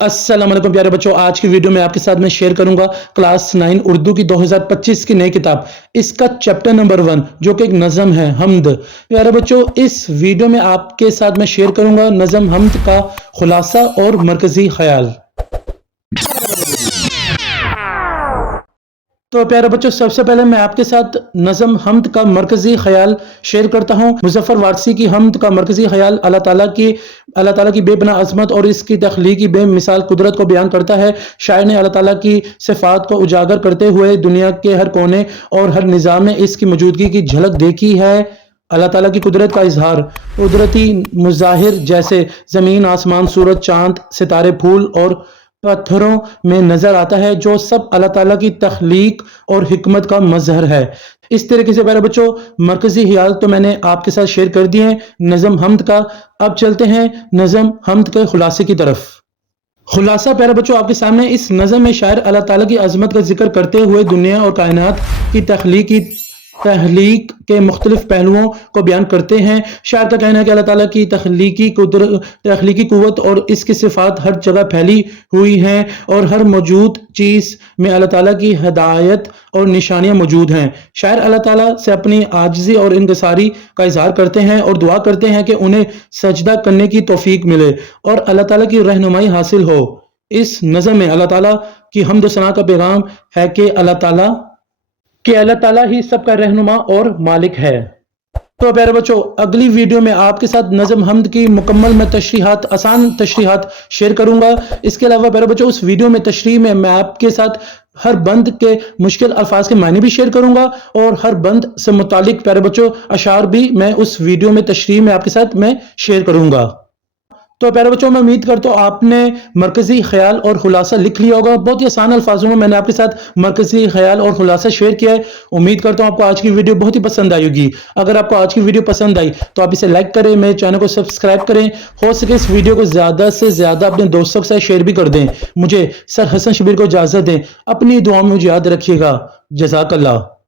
अस्सलाम वालेकुम प्यारे बच्चों, आज की वीडियो में आपके साथ मैं शेयर करूंगा क्लास 9 उर्दू की 2025 की नई किताब, इसका चैप्टर नंबर 1 जो कि एक नज़म है हमद। प्यारे बच्चों, इस वीडियो में आपके साथ मैं शेयर करूंगा नज़म हमद का खुलासा और मरकजी ख्याल। तो प्यारे बच्चों, सबसे पहले मैं आपके साथ नज़म हमद का मरकजी ख्याल शेयर करता हूँ। मुज़फ़्फ़र वारसी की हमद का मरकजी ख्याल अल्लाह ताला की बेपनाह अज़मत और इसकी तख्लीकी बेमिसाल कुदरत को बयान करता है। शायर ने अल्लाह ताला की सिफ़ात को उजागर करते हुए दुनिया के हर कोने और हर निज़ाम में इसकी मौजूदगी की झलक देखी है। अल्लाह ताला की कुदरत का इजहार कुदरती मुज़ाहिर जैसे ज़मीन, आसमान, सूरज, चाँद, सितारे, फूल और पत्थरों में नजर आता है, जो सब अल्लाह ताला की तख्लीक और हिकमत का मजहर है। इस तरीके से प्यारे बच्चों, मरकजी ख्याल तो मैंने आपके साथ शेयर कर दिए नज़म हमद का। अब चलते हैं नज़म हमद के खुलासे की तरफ। खुलासा प्यारे बच्चों आपके सामने। इस नज़म में शायर अल्लाह ताला की अजमत का जिक्र करते हुए दुनिया और कायनात की तख्लीक के मुख्तलिफ पहलुओं को बयान करते हैं। शायर का कहना है कि अल्लाह ताला की तख्लीकी कुव्वत और इसकी सिफात हर जगह फैली हुई हैं और हर मौजूद चीज़ में अल्लाह ताला की हदायत और निशानियां मौजूद हैं। शायर अल्लाह ताला से अपनी आजिज़ी और इनकिसारी का इजहार करते हैं और दुआ करते हैं कि उन्हें सजदा करने की तौफीक मिले और अल्लाह ताला की रहनुमाई हासिल हो। इस नज़म में अल्लाह ताला की हम्द व सना का पैगाम है कि अल्लाह ताला ही सबका रहनुमा और मालिक है। तो प्यारे बच्चों, अगली वीडियो में आपके साथ नज़म हमद की मुकम्मल में तशरीहात, आसान तशरीहात शेयर करूंगा। इसके अलावा प्यारे बच्चों, उस वीडियो में तशरीह में मैं आपके साथ हर बंद के मुश्किल अल्फाज के मायने भी शेयर करूंगा और हर बंद से मुतालिक प्यारे बच्चों अशार भी मैं उस वीडियो में तशरीह में आपके साथ मैं शेयर करूंगा। तो प्यारे बच्चों, मैं उम्मीद करता हूँ आपने मरकजी ख्याल और खुलासा लिख लिया होगा। बहुत ही आसान अल्फाजों में मैंने आपके साथ मरकजी ख्याल और खुलासा शेयर किया है। उम्मीद करता हूँ आपको आज की वीडियो बहुत ही पसंद आई होगी। अगर आपको आज की वीडियो पसंद आई तो आप इसे लाइक करें, मेरे चैनल को सब्सक्राइब करें, हो सके इस वीडियो को ज़्यादा से ज़्यादा अपने दोस्तों के साथ शेयर भी कर दें। मुझे सर हसन शबीर को इजाज़त दें। अपनी दुआ में मुझे याद रखिएगा। जज़ाकल्लाह।